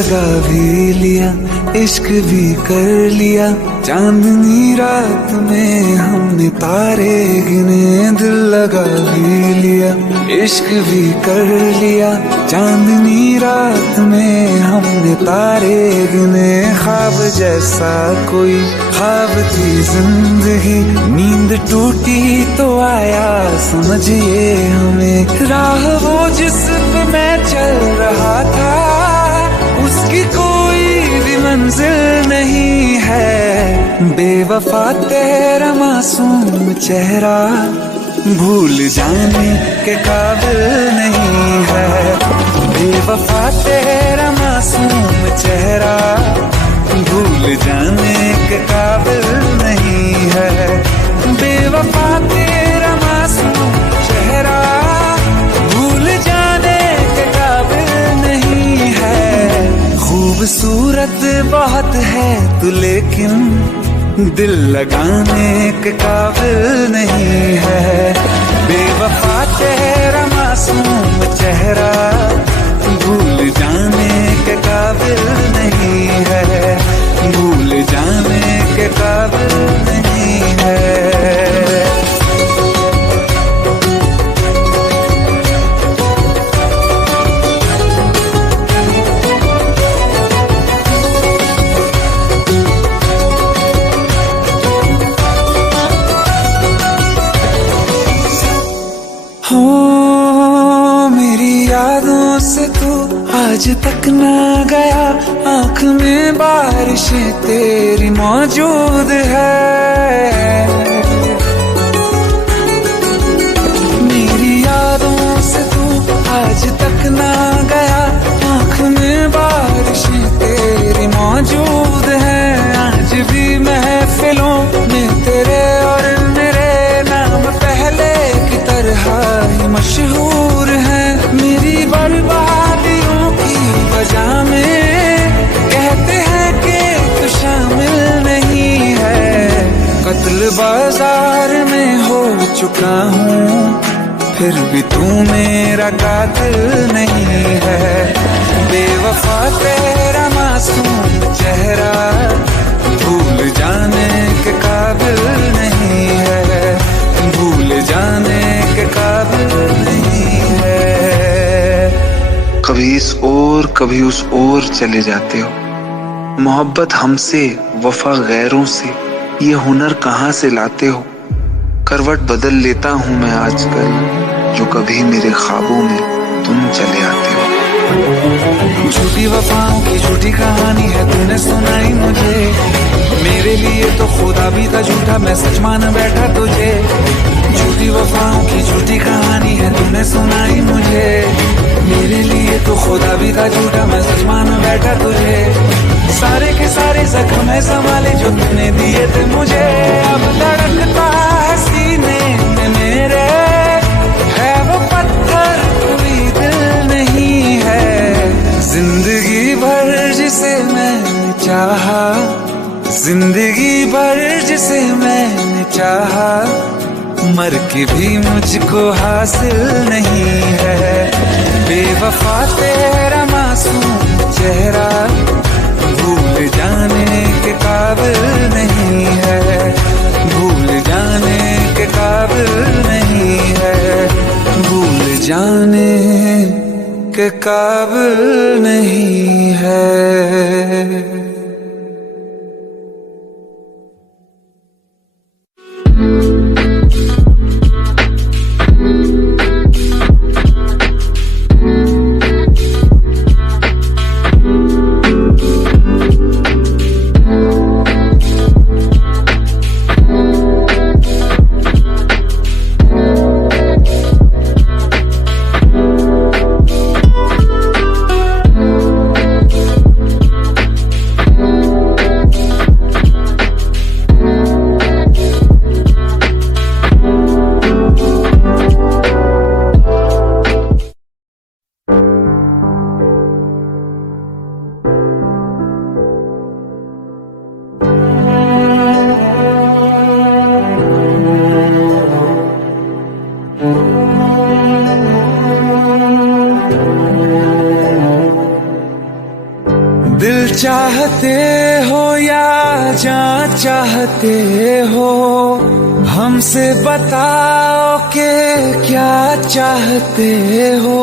लगा भी लिया, इश्क भी कर लिया, चांदनी रात में हमने तारे गिने। दिल लगा भी लिया, इश्क भी कर लिया, चांदनी रात में हमने तारे गिने। ख्वाब जैसा कोई ख्वाब थी जिंदगी, नींद टूटी तो आया समझिए हमें। राह वो जिस पे मैं चल रहा था, उसकी कोई भी मंजिल नहीं है। बेवफा तेरा मासूम चेहरा भूल जाने के काबिल नहीं है। बेवफा तेरा मासूम चेहरा भूल जाने के काबिल नहीं है। बेवफा तेरा मासूम चेहरा भूल जाने के काबिल नहीं है। खूबसूरत बहुत है तू लेकिन दिल लगाने के काबिल नहीं है। बेवफा तेरा मासूम चेहरा भूल जाने के काबिल नहीं है। भूल जाने के काबिल नहीं है। हो मेरी यादों से तू आज तक ना गया, आँख में बारिशें तेरी मौजूद है। मेरी यादों से तू आज तक ना गया, आँख में बारिशें तेरी मौजूद है। आज भी महफिलों में तेरे और मेरे नाम पहले की तरह ही मशहूर है। मेरी बर्बादियों की वजह में कहते हैं कि तू शामिल नहीं है। कत्ल बाजार में हो चुका हूँ, फिर भी तू मेरा कातिल नहीं है। बेवफा तेरा मासूम चेहरा भूल जाने के काबिल नहीं है। भूल जाने के काबिल नहीं है। कभी इस ओर कभी उस ओर चले जाते हो। मोहब्बत हमसे वफा गैरों से, ये हुनर कहाँ से लाते हो। करवट बदल लेता हूँ मैं आजकल, जो कभी मेरे ख्वाबों में तुम चले आते हो। झूठी वफाओं की झूठी कहानी है तूने सुनाई मुझे। मेरे लिए तो खुदा भी था झूठा, मैं सच मान बैठा तुझे। झूठी वफाओं की झूठी कहानी है तूने सुनाई मुझे। मेरे लिए तो खुदा भी था झूठा, मैं सच मान बैठा तुझे। सारे के सारे जख्म संभाले जो तूने दिए थे मुझे। अब धड़कता है सीने में मेरे, है वो पत्थर कोई दिल नहीं है। जिंदगी भर जिसे मैंने चाहा, जिंदगी भर जिसे मैंने चाहा, मर के भी मुझको हासिल नहीं है। बेवफा तेरा मासूम चेहरा भूल जाने के काबिल नहीं है। भूल जाने के काबिल नहीं है। भूल जाने के काबिल नहीं है। चाहते हो या जान चाहते हो, हमसे बताओ कि क्या चाहते हो।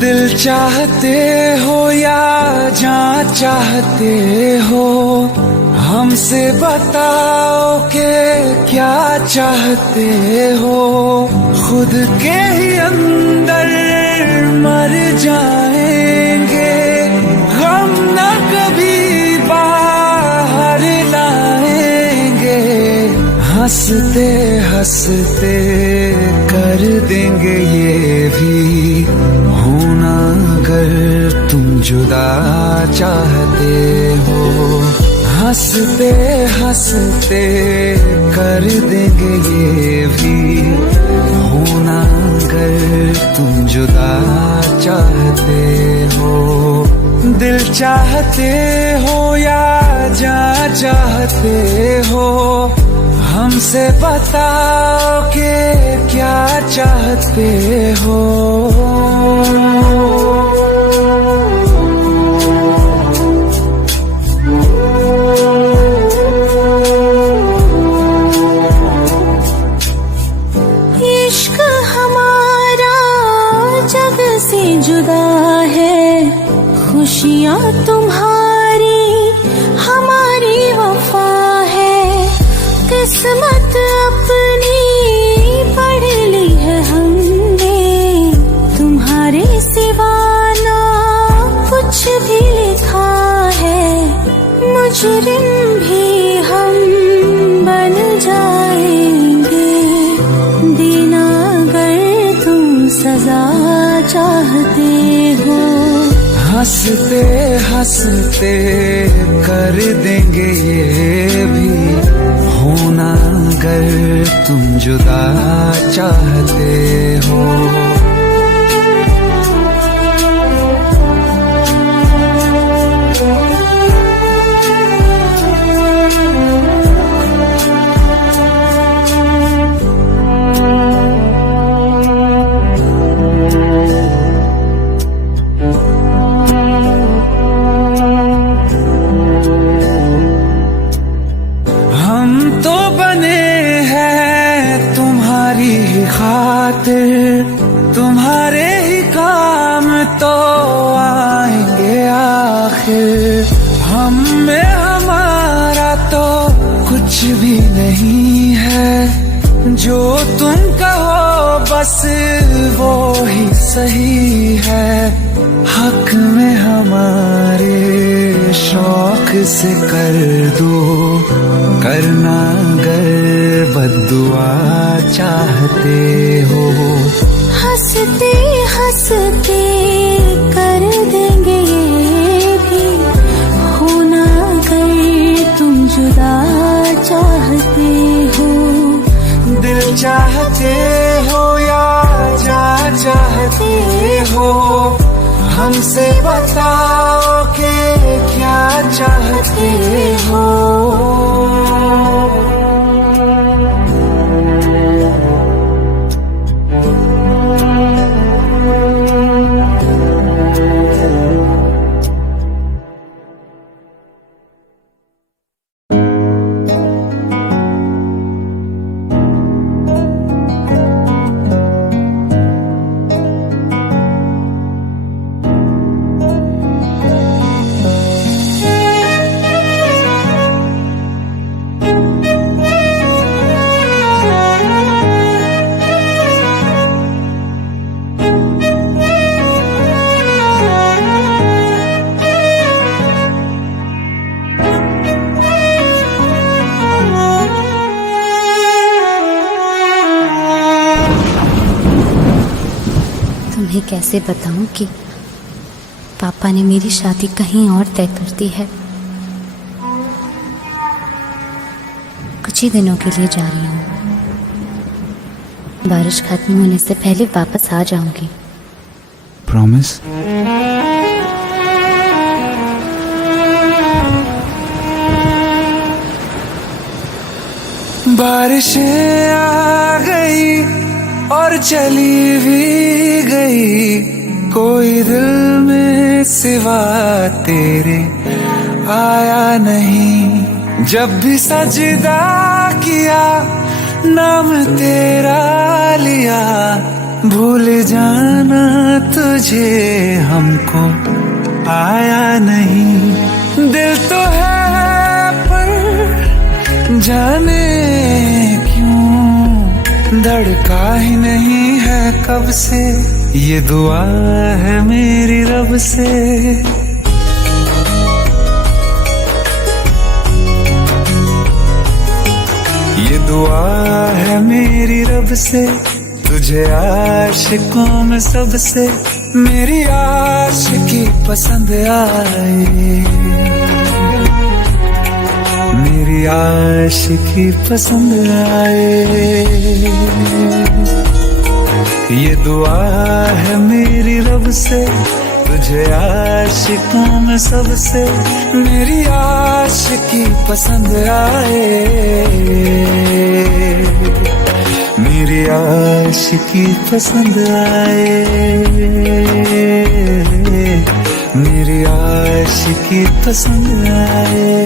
दिल चाहते हो या जान चाहते हो, हमसे बताओ कि क्या चाहते हो। खुद के ही अंदर मर जाएंगे, हम न कभी बाहर लाएंगे। हंसते हंसते कर देंगे ये भी, होना अगर तुम जुदा चाहते हो। हंसते हंसते कर देंगे ये भी, होना अगर तुम जुदा चाहते हो। दिल चाहते हो या जान चाहते हो, हमसे बताओ कि क्या चाहते हो। इश्क हमारा जग से जुदा है, खुशियाँ तुम्हारी हमारी वफा है। किस्मत अपनी पढ़ ली है हमने, तुम्हारे सिवा ना कुछ भी लिखा है। मुजरिम भी हम बन जाएंगे, देना अगर तुम सजा चाहते हो। हंसते हंसते कर देंगे ये भी, होना अगर तुम जुदा चाहते हो। तुम्हारे ही काम तो आएंगे आखिर। हम में हमारा तो कुछ भी नहीं है, जो तुम कहो बस वो ही सही है। हक में हमारे शौक से कर दो, करना अगर बद्दुआ चाहते हो। हंसते हंसते कर देंगे ये भी, होना अगर तुम जुदा चाहते हो। दिल चाहते हो या जान चाहते हो, हमसे बताओ कि क्या चाहते हो। तुम्हें कैसे बताऊं कि पापा ने मेरी शादी कहीं और तय कर दी है। कुछ ही दिनों के लिए जा रही हूँ, बारिश खत्म होने से पहले वापस आ जाऊंगी। प्रॉमिस? बारिशें आ गई, और चली भी गई, कोई दिल में सिवा तेरे आया नहीं। जब भी सजदा किया नाम तेरा लिया, भूल जाना तुझे हमको आया नहीं। दिल तो है पर जाने क्यों धड़का ही नहीं है कब से, ये दुआ है मेरी रब से। ये दुआ है मेरी रब से, तुझे आशिकों में सबसे मेरी आशिकी पसंद आए, मेरी आशिकी पसंद आए। ये दुआ है मेरी रब से, तुझे आशिकों में सबसे मेरी आशिकी पसंद आए, मेरी आशिकी पसंद आए, मेरी आशिकी पसंद आए।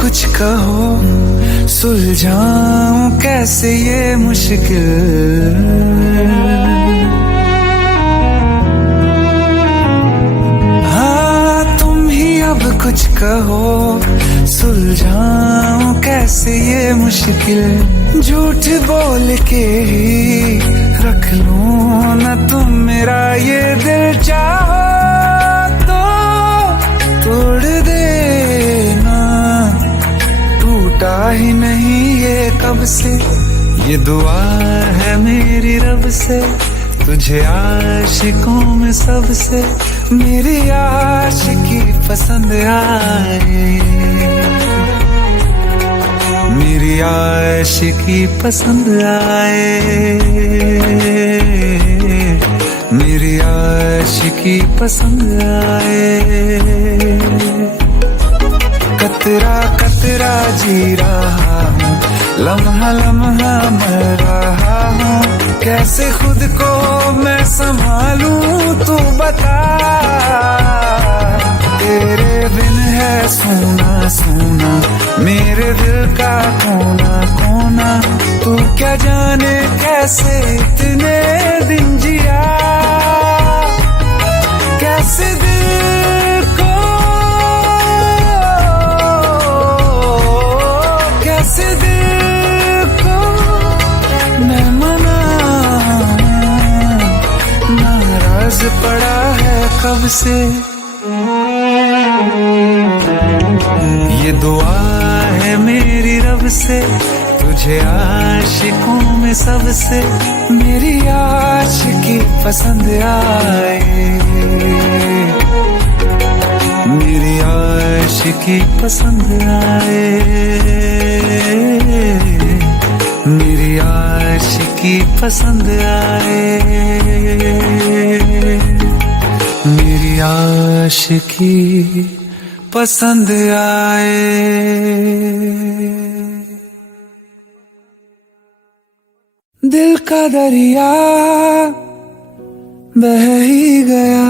कुछ कहो सुलझाऊं कैसे ये मुश्किल, हाँ तुम ही अब कुछ कहो सुलझाऊं कैसे ये मुश्किल। झूठ बोल के ही रख लूं ना तुम मेरा ये दिल, चाहो तो तोड़ देना, टूटा ही नहीं ये कब से। ये दुआ है मेरी रब से, तुझे आशिकों में सबसे मेरी आशिकी पसंद आए, मेरी आशिकी पसंद आए, मेरी आशिकी पसंद आए। कतरा कतरा जी रहा हूँ, लम्हा लम्हा मर रहा हूँ, कैसे खुद को मैं संभालूं तू बता। तेरे बिन है सोना सोना मेरे दिल का कोना कोना, तू क्या जाने कैसे इतने दिन जिया, कैसे दिल को कैसे दिल को मैं मनाऊं, नाराज पड़ा है कब से। ये दुआ है मेरी रब से, तुझे आशिकों में सबसे मेरी आशिकी पसंद आए, मेरी आशिकी पसंद आए, मेरी आशिकी पसंद आए, मेरी आशिकी पसंद आए। दिल का दरिया बह ही गया,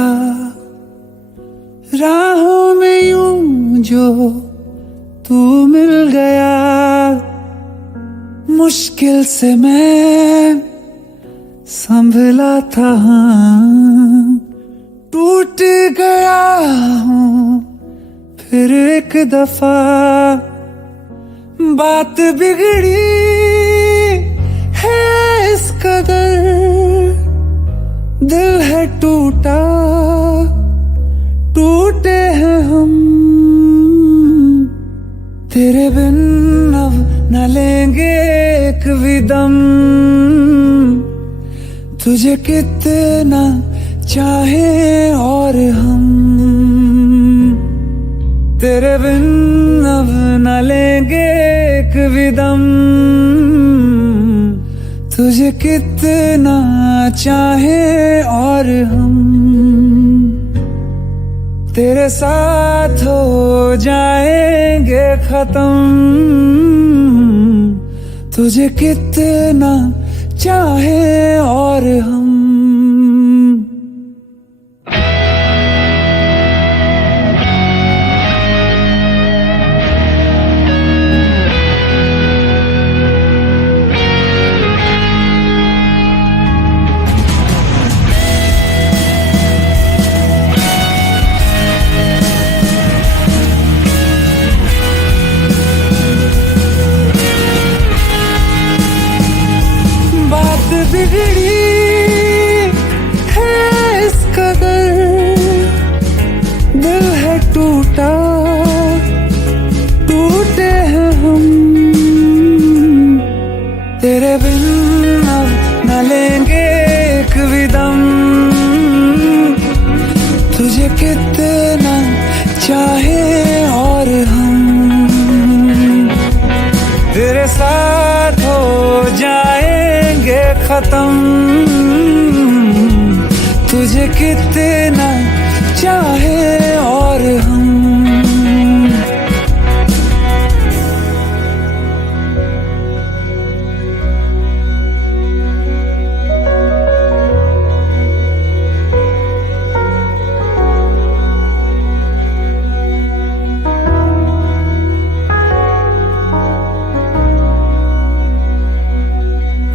राहों में यूं जो तू मिल गया, मुश्किल से मैं संभला था, टूट गया हूँ फिर एक दफा, बात बिगड़ी है इस कदर, दिल है टूटा टूटे हैं हम, तेरे बिन अब न लेंगे एक भी दम, तुझे कितना चाहे और हम, तेरे बिन अब न लेंगे एक विदम, तुझे कितना चाहे और हम तेरे साथ हो जाएंगे खत्म, तुझे कितना चाहे और हम। बिगड़ी है इस कदर, दिल है टूटा, टूटे हैं हम, तेरे बिन अब न लेंगे एक विदम, तुझे कितना चाहे और हम तेरे साथ हो जाएंगे खत्म, तुझे कितना चाहे और हम।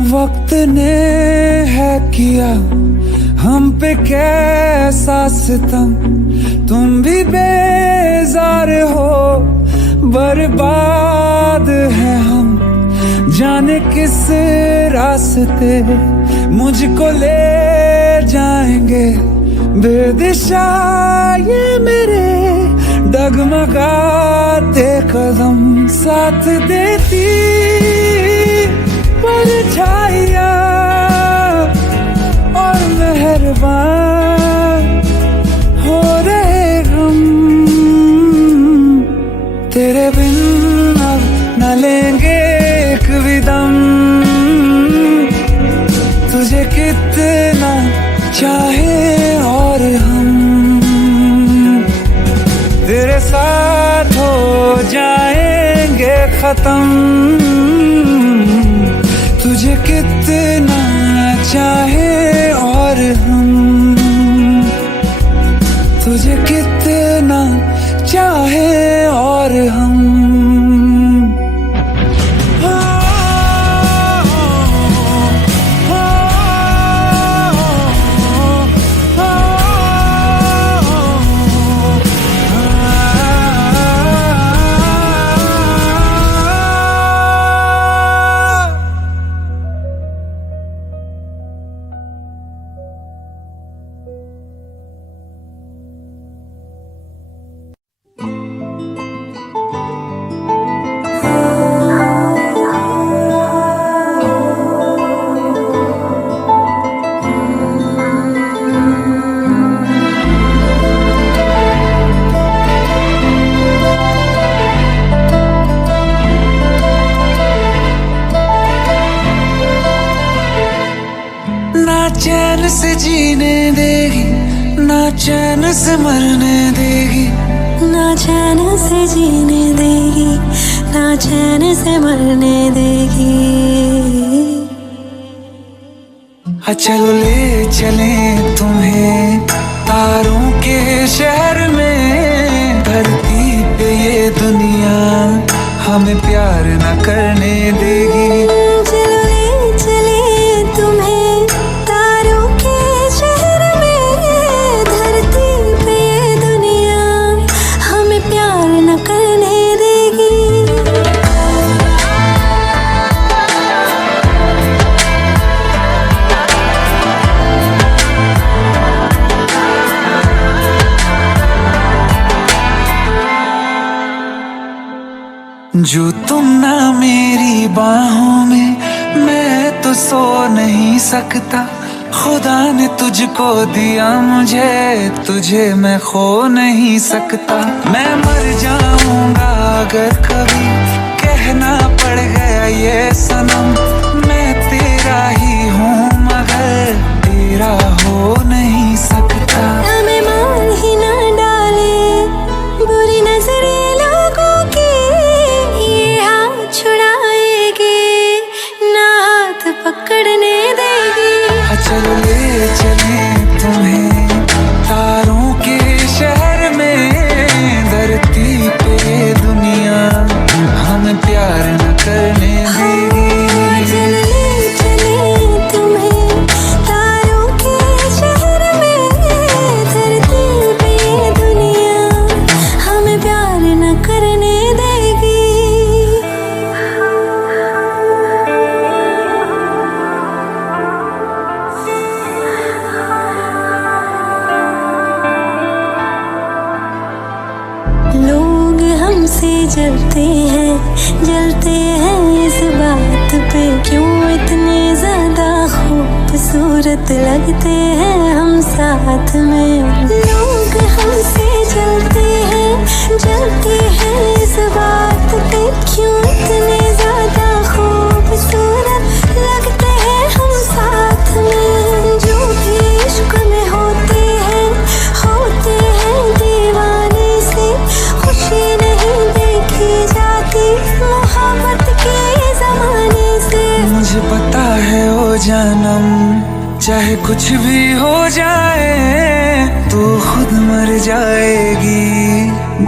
वक्त ने है किया हम पे कैसा सितम, तुम भी बेजार हो, बर्बाद है हम, जाने किस रास्ते मुझको ले जाएंगे बेदिशा ये मेरे डगमगाते कदम, साथ देती परछाइयाँ और मेहरबान हो रहे हम, तेरे बिन अब न लेंगे एक विदम, तुझे कितना चाहे और हम तेरे साथ हो जाएंगे खत्म, तुझे कितना चाहे और हम तुझे कितना चाहे और हम। चैन से जीने देगी ना चैन से मरने देगी, ना चैन से जीने देगी ना चैन से मरने देगी। चलो ले चले तुम्हें तारों के शहर में, धरती पे ये दुनिया हमें प्यार न करने देगी। चलो ले चले तुम्हें तारों के शहर में, धरती पे ये दुनिया हमें प्यार न करने देगी। जो तुम ना मेरी बाहों में, मैं तो सो नहीं सकता। खुदा ने तुझको दिया मुझे, तुझे मैं खो नहीं सकता। मैं मर जाऊंगा अगर कभी कह कहना पड़ गया ये सनम, मैं तेरा ही हूँ मगर तेरा हो नहीं सकता। हमें मान ही ना डाले बुरी नजरे लोगों की, ये हाथ छुड़ाएगी ना हाथ पकड़ने देगी। चलो ले चले तुम्हें तारों के शहर में, धरती पे दुनिया हमें प्यार न करने देगी। चलो ले चले तुम्हें तारों के शहर में, धरती पे दुनिया हमें प्यार न करने देगी। लोग हमसे जलते हैं इस बात पे, क्यों इतने ज्यादा खूबसूरत लगते हैं हम साथ में। लोग हमसे जलते हैं इस बात पे, क्यों इतने ज्यादा खूबसूरत लगते हैं हम साथ में। जो भी इश्क में होते हैं दीवाने से, खुशी नहीं देखी जाती मोहब्बत के जमाने से। मुझे पता है ओ जानम, चाहे कुछ भी हो जाए तू खुद मर जाएगी,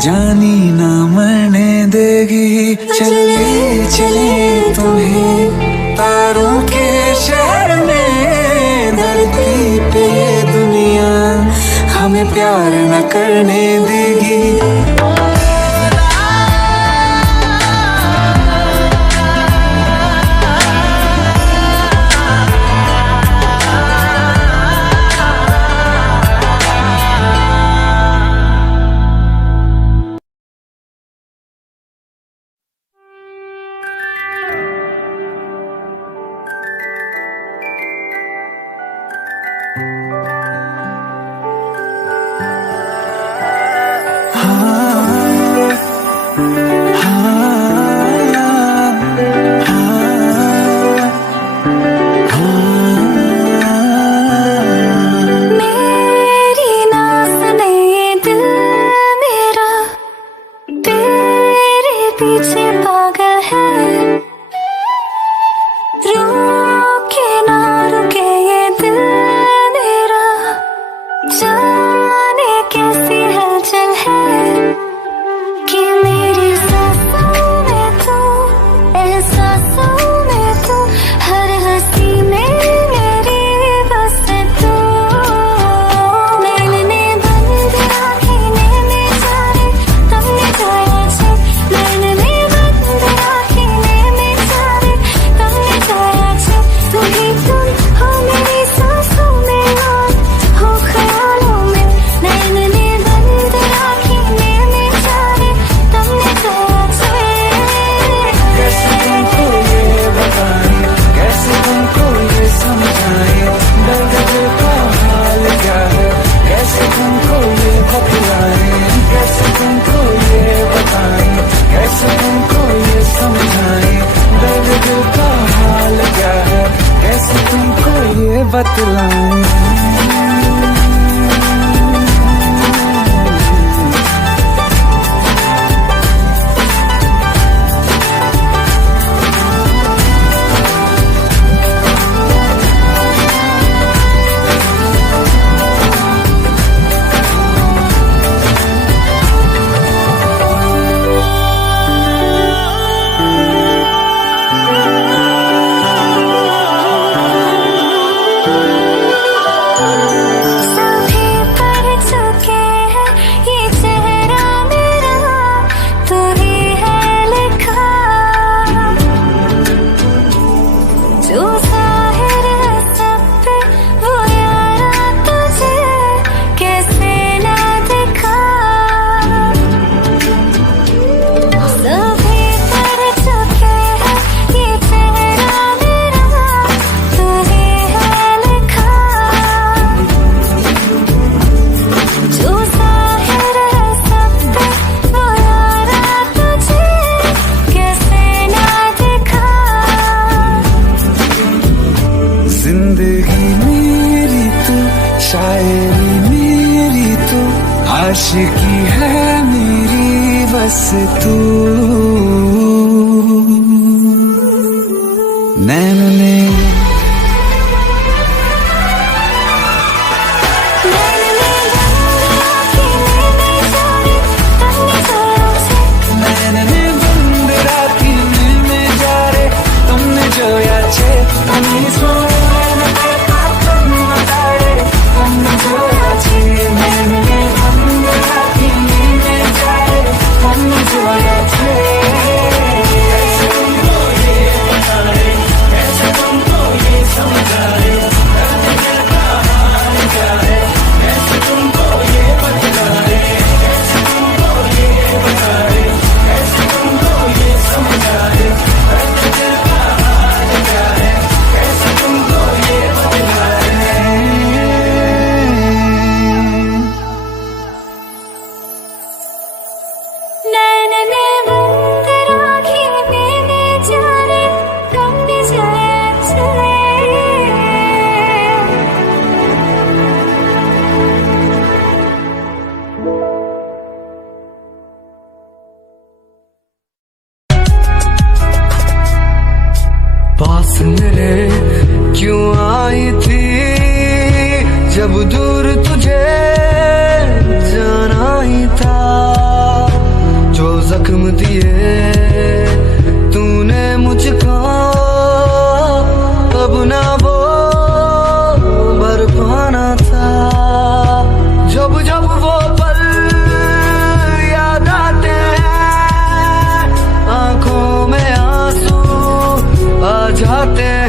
जानी ना मरने देगी। चले चले तुम्हें तारों के शहर में, धरती पे दुनिया हमें प्यार न करने देगी। जिंदगी मेरी तू, शायरी मेरी तू, आशिकी है मेरी बस तू। नैन ने पास मेरे क्यों आई थी जब दूर तुझे जाना ही था। जो जख्म दिए तूने मुझको अब ना वो भर पाना था। जब जब वो पल याद आते हैं आंखों में आंसू आ जाते हैं।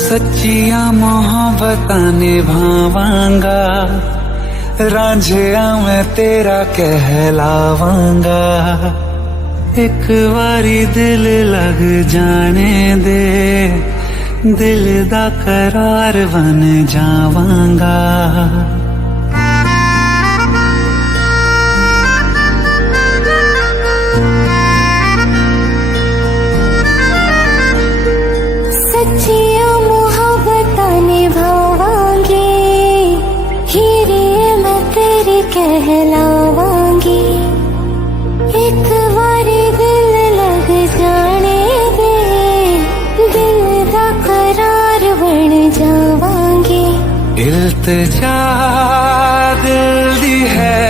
सच्चिया मोहब्बतां निभावांगा, रांझिया मैं तेरा कहलावांगा। एक बारी दिल लग जाने दे, दिल दा करार बन जावांगा। सच्चिया मोहब्बतां निभावांगी, हीरे मैं तेरी कहलावांगी। एक बारी दिल लग जाने दे, दिल दा करार बन जावांगी। इल्तिजा दिल दी है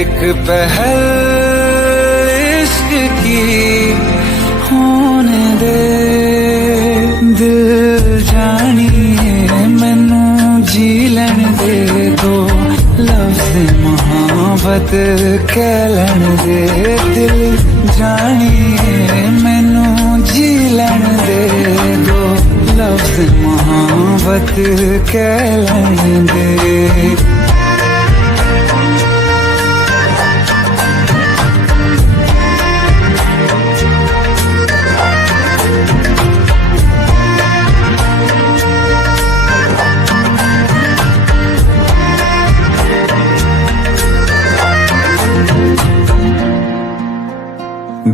एक पहल इश्क की, होने दे दिल जानिए मैनू जी लैन दे दो। लफ्ज़ मोहब्बत कह लैन दे, दिल जानिए मैनू जी लैन दे दो। लफ्ज़ मोहब्बत कह लैन दे।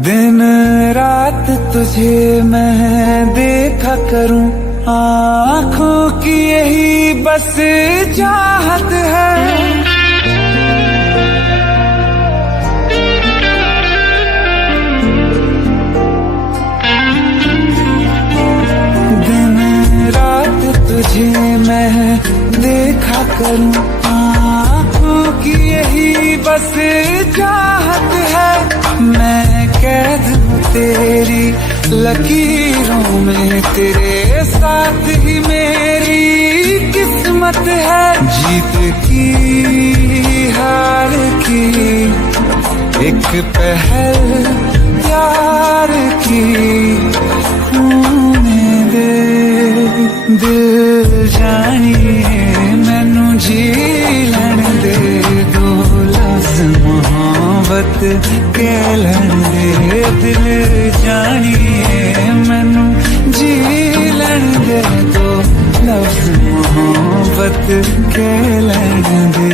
दिन रात तुझे मैं देखा करूं, आँखों की यही बस चाहत है। दिन रात तुझे मैं देखा करूं, आँखों की यही बस चाहत है। मैं कैद हूँ तेरी लकीरों में, तेरे साथ ही मेरी किस्मत है। जीत की हार की एक पहल प्यार की, होने दे दिल जानिए मैनू जी लैन दे दो। लफ्ज़ मोहब्बत कह लैन दे जानिए मैनू जी लैन दे दो लफ्ज़ मोहब्बत के लैन दे।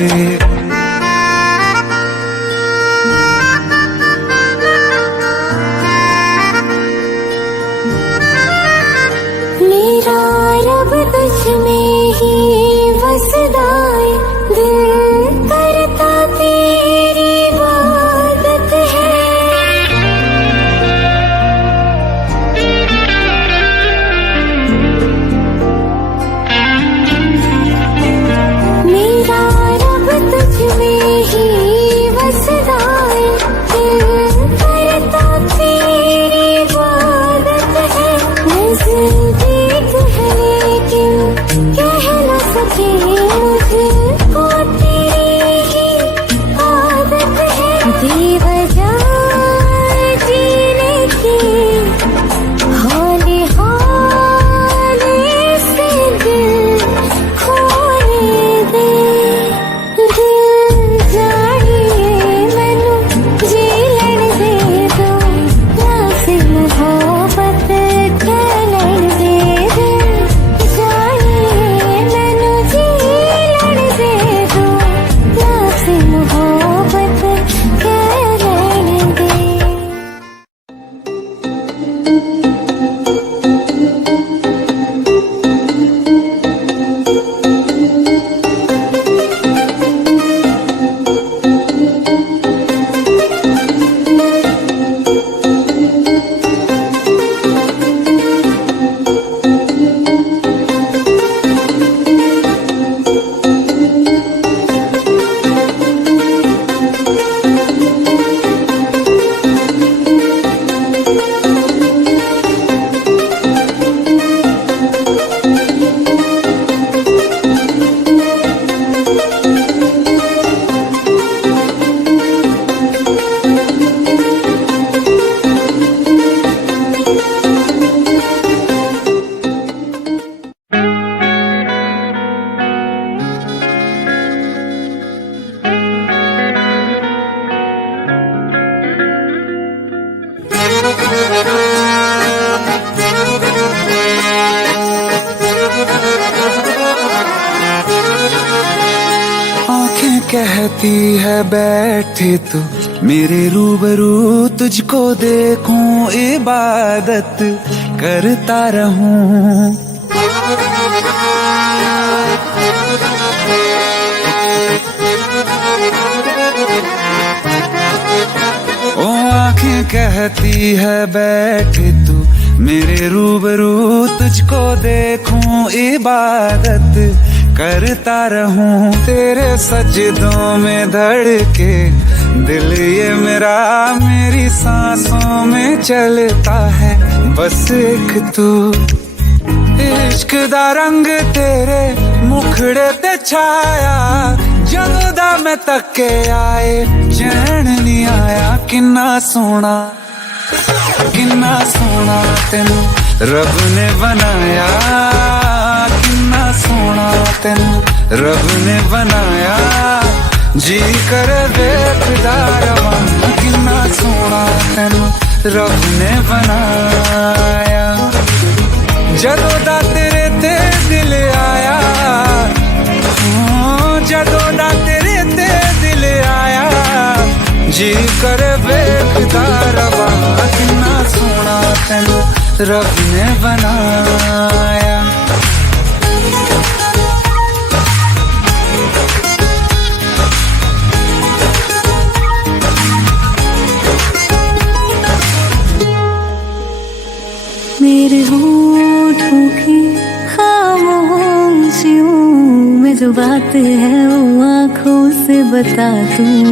मेरा रब तुझ में ही वसदा है, दिल करता तेरी इबादत है। मेरा रब तुझ में ही वसदा है, दिल करता तेरी इबादत है। नज़दीक है लेकिन कह न सके मुझको तेरी ही आदत है। बेवजह जीने की हौले हौले से दिल खोने दे। दिल जानिए मैनू जी लैन दे दो लफ्ज़ मोहब्बत के लैन दे। दिल जानिए मैनू जी लैन दे दो लफ्ज़ मोहब्बत के लैन दे। आंखें कहती है बैठे तो मेरे रूबरू तुझको देखूं, इबादत करता रहूं। ओ आंखें कहती है बैठे तू मेरे रूबरू तुझको देखूं, इबादत करता रहूं। तेरे सजदों में धड़के दिल ये मेरा, मेरी सांसों में चलता है बस एक तू। इश्क दा रंग तेरे मुखड़े ते छाया, ਜਦੋਂ ਦਾ मैं तके आए चैन नहीं आया। किन्ना सोना तेनू रब ने बनाया, किन्ना सोना तेनू रब ने बनाया। जी करे देखदा रवां, किन्ना सोना तेनू रब ने बनाया। ਜਦੋਂ ਦਾ तेरे ते दिल आया, ਜਦੋਂ ਦਾ तेरे ते दिल आया। जी करे देखदा रवां, किन्ना सोना तेनू रब ने बनाया। मेरे होठों की खामोशियों में जो बात है वो आँखों से बता दूं।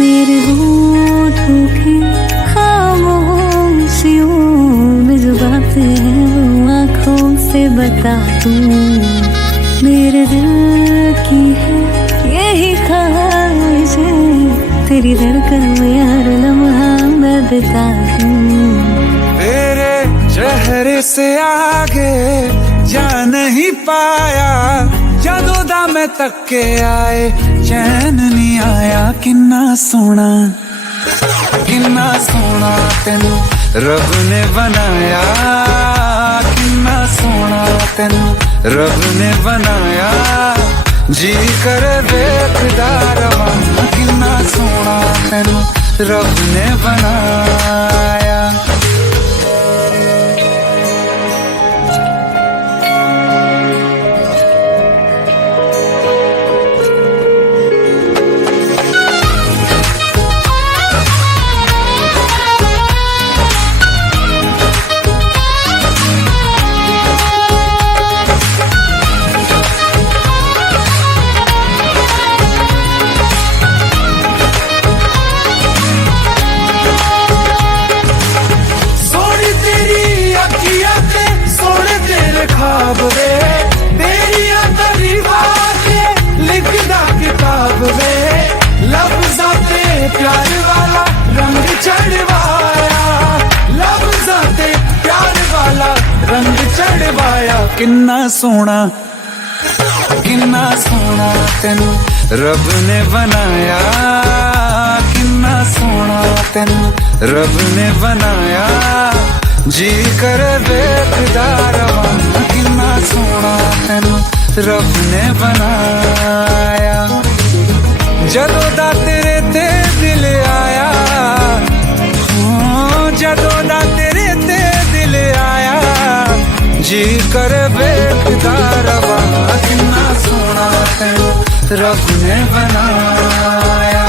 मेरे होठों की खामोशियों में जो बात है वो आँखों से बता दूं। मेरे दिल की है यही ख्वाहिश है, तेरी धड़कन में हर लम्हा मैं बिता दूं। तेरे चेहरे से आगे जा नहीं पाया, ਜਦੋਂ ਦਾ मैं तके आए चैन नहीं आया। सोना किन्ना सोना तेनू रब ने बनाया, किन्ना सोना तेनू रब ने बनाया, जी कर देखदा रवा, किन्ना सोना तेनू रब ने बनाया। ख्वाब वे तेरिया तारीफां के लिखदा किताब वे, लफ्ज़ां ते प्यार वाला रंग चढ़वाया, लफ्ज़ां ते प्यार वाला रंग चढ़वाया। किन्ना सोना तेनू रब ने बनाया, किन्ना सोना तेनू रब ने बनाया, जी कर देखदा रवा, किन्ना सोना तेनू रब ने बनाया। जदों दा तेरे ते दिल आया, जदों दा तेरे ते दिल आया, जी कर देखदा रवा, किन्ना सोना तेनू रब ने बनाया।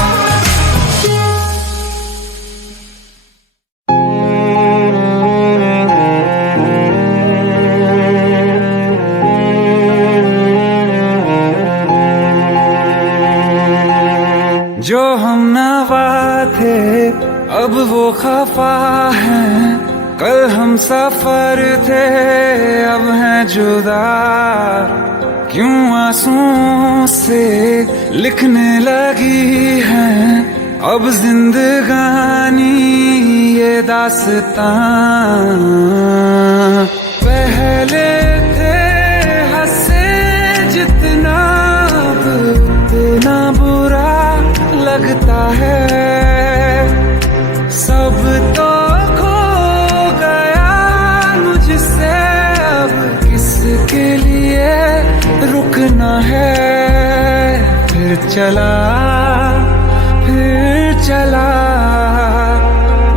जो हम नवा थे अब वो खफा हैं, कल हम सफर थे अब हैं जुदा, क्यों आंसुओं से लिखने लगी हैं अब जिंदगानी ये दास्तां। पहले थे हंसे जितना अब उतना बुरा लगता है, सब तो खो गया मुझसे अब किसके लिए रुकना है। फिर चला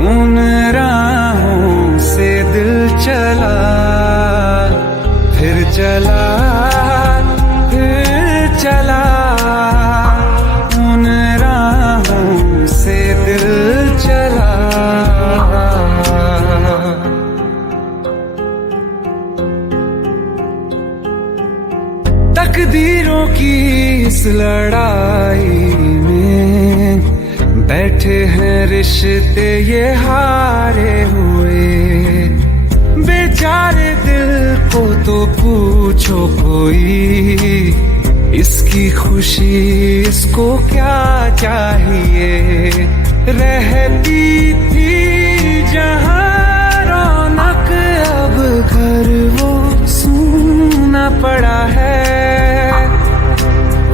उन राहों से दिल चला, फिर चला उन राहों से दिल चला। तकदीरों की इस लड़ाई में बैठे हैं रिश्ते ये हारे हुए, बेचारे दिल को तो पूछो कोई, इसकी खुशी इसको क्या चाहिए। रहती थी जहाँ रौनक अब घर वो सूना पड़ा है,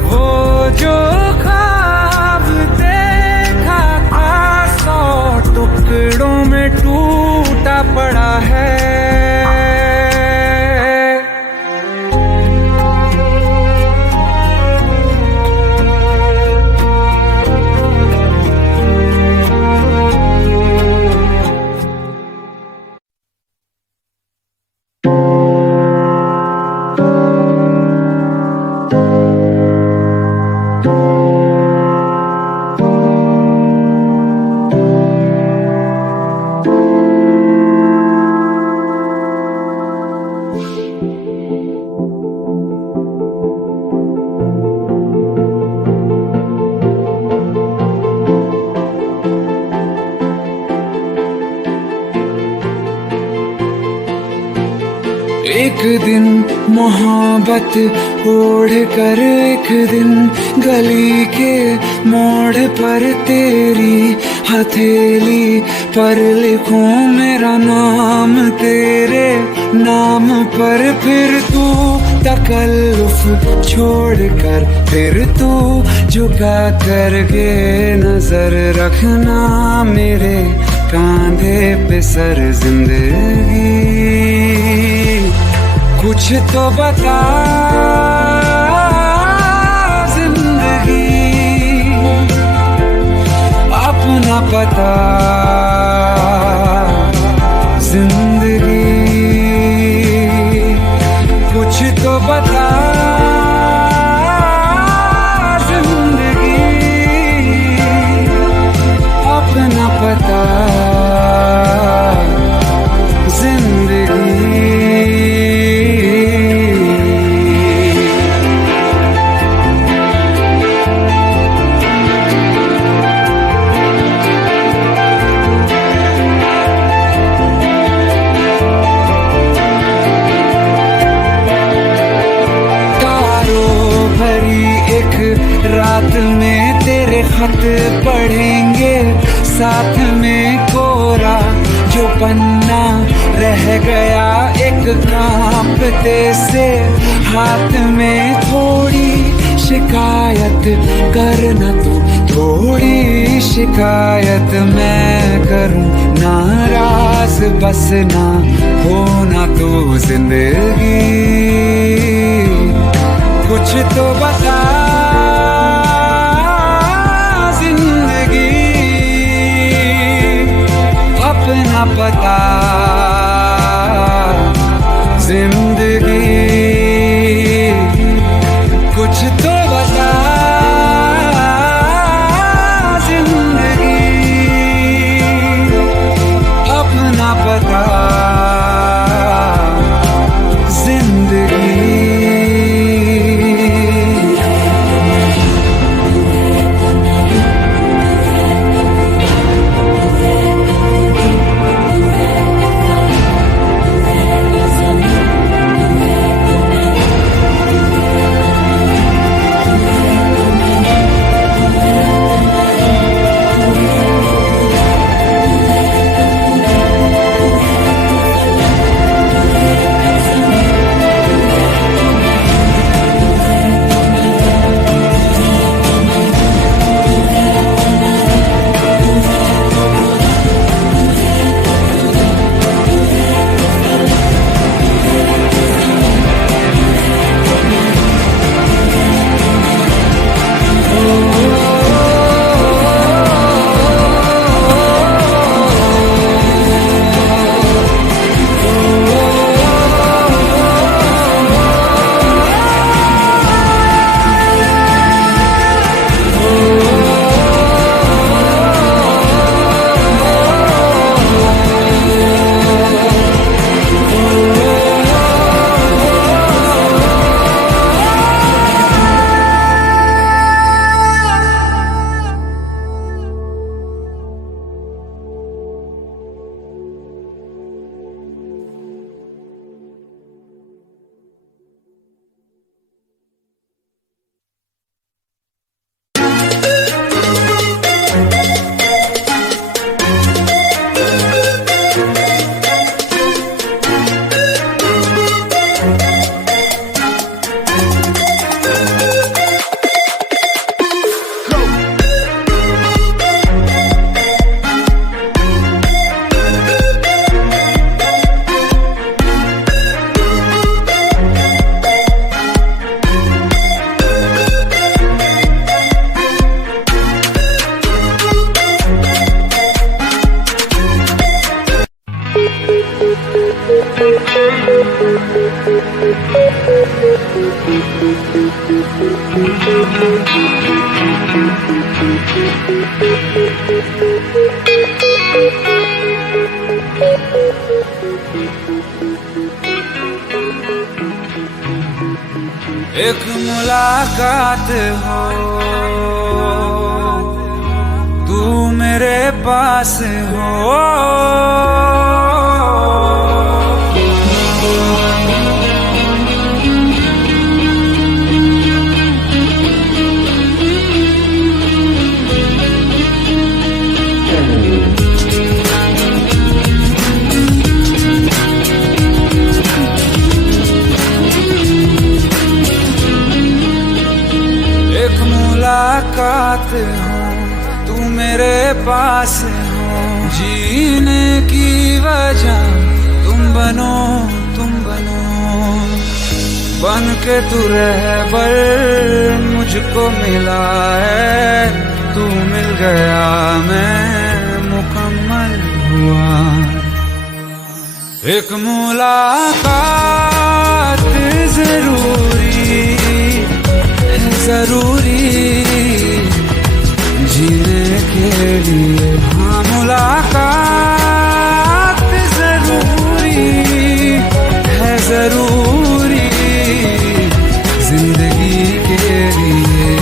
वो जो ख्वाब देखा था 100 टुकड़ों में टूटा पड़ा है। एक दिन मोहब्बत ओढ़ कर एक दिन गली के मोड़ पर तेरी हथेली पर लिखूं मेरा नाम तेरे नाम पर, फिर तू तकल्लुफ छोड़कर फिर तू झुका करके नजर रखना मेरे कांधे पे सर जिंदगी। कुछ तो बता जिंदगी, अपना पता जिंदगी। कुछ तो बता जिंदगी, अपना पता जिंदगी। रात में तेरे खत पढ़ेंगे, साथ में कोरा जो पन्ना रह गया एक कांपते से हाथ में। थोड़ी शिकायत करना तू, थोड़ी शिकायत मैं करूं, नाराज बस ना होना तू जिंदगी। कुछ तो बता जिंदगी, अपना पता जिंदगी। कुछ तो बता जिंदगी, अपना पता जिंदगी। एक मुलाकात हो तू मेरे पास हो, साथ हो, तू मेरे पास हो, जीने की वजह तुम बनो, तुम बनो। बन के तू रहबर मुझको मिला है, तू मिल गया मैं मुकम्मल हुआ। एक मुलाकात जरूरी है, जरूरी जीने के लिए। हाँ मुलाकात जरूरी है, जरूरी जिंदगी के लिए।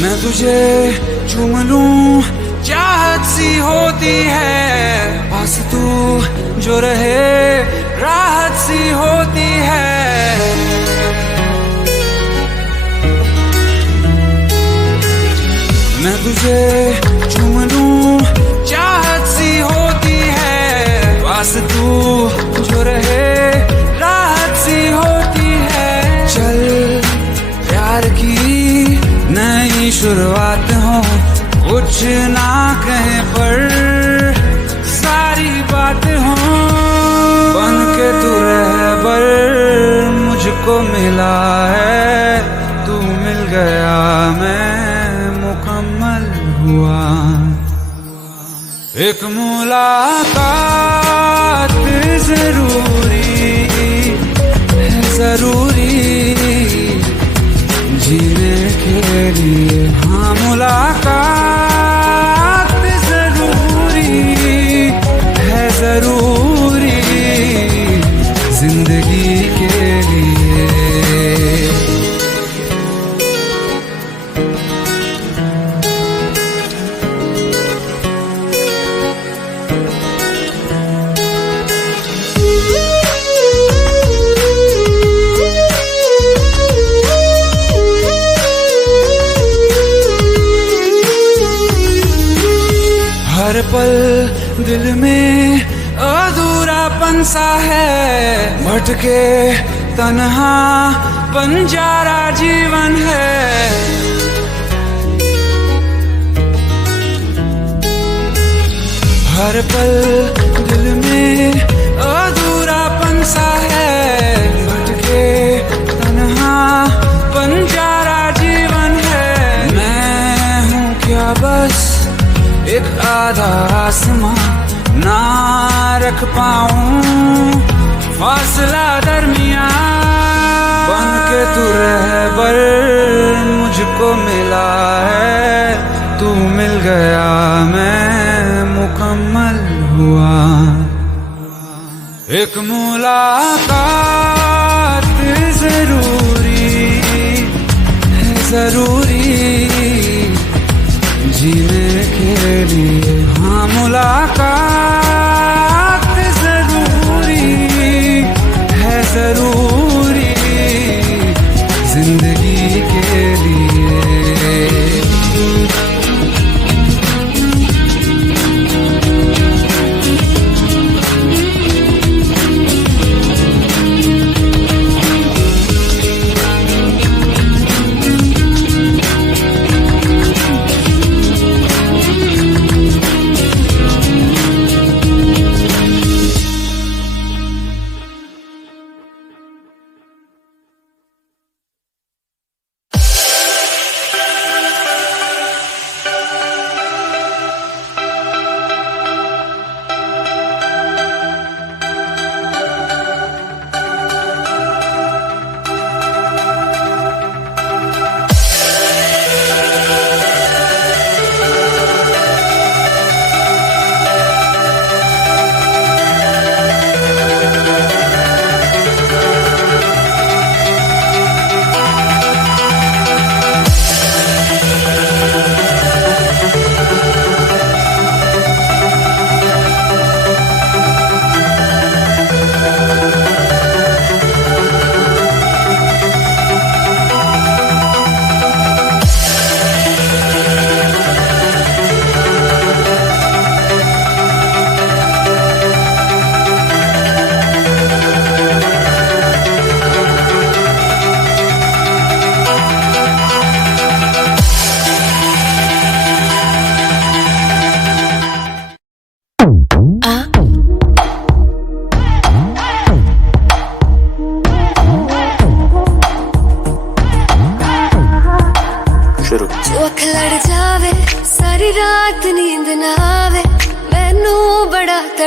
मैं तुझे चूम लूं चाहत सी होती है, पास तू जो रहे राहत सी होती है। मैं तुझे चूम लूं चाहत सी होती है, पास तू जो रहे राहत सी होती है। चल प्यार की नई शुरुआत हो, कुछ ना कहे पर सारी बात हो। बन के तू रहबर मुझको मिला है, तू मिल गया मैं मुकम्मल हुआ। एक मुलाकात जरूरी है, जरूरी जीने के लिए। हाँ मुलाकात जरूरी है, जरूरी जिंदगी के लिए। हर पल दिल में अधूरापन सा है, भटके तन्हा बंजारा जीवन है। हर पल दिल में अधूरापन सा है, भटके तन्हा बंजारा जीवन है। मैं हूँ क्या बस एक आधा आसमां, ना रख पाऊं फासला दरमियां। बन के तू रहबर मुझको मिला है, तू मिल गया मैं मुकम्मल हुआ। एक मुलाकात जरूरी है, जरूरी जीने के लिए। हाँ मुलाकात जरूरी है, जरूरी जिंदगी के लिए।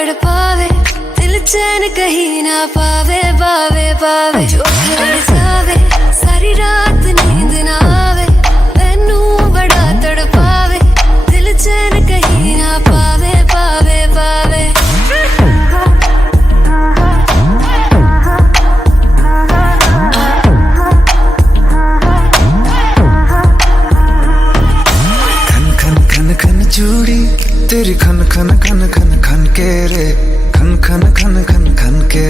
तड़पावे, दिल चैन कहीं ना पावे, पावे पावे। जो घर जावे सारी रात नींद ना आवे, मैनू बड़ा तड़पावे, दिल चैन कहीं ना पावे, पावे पावे। चूड़ी तेरी खन खन खन खन खन के रे, खन खन खन खन खन के।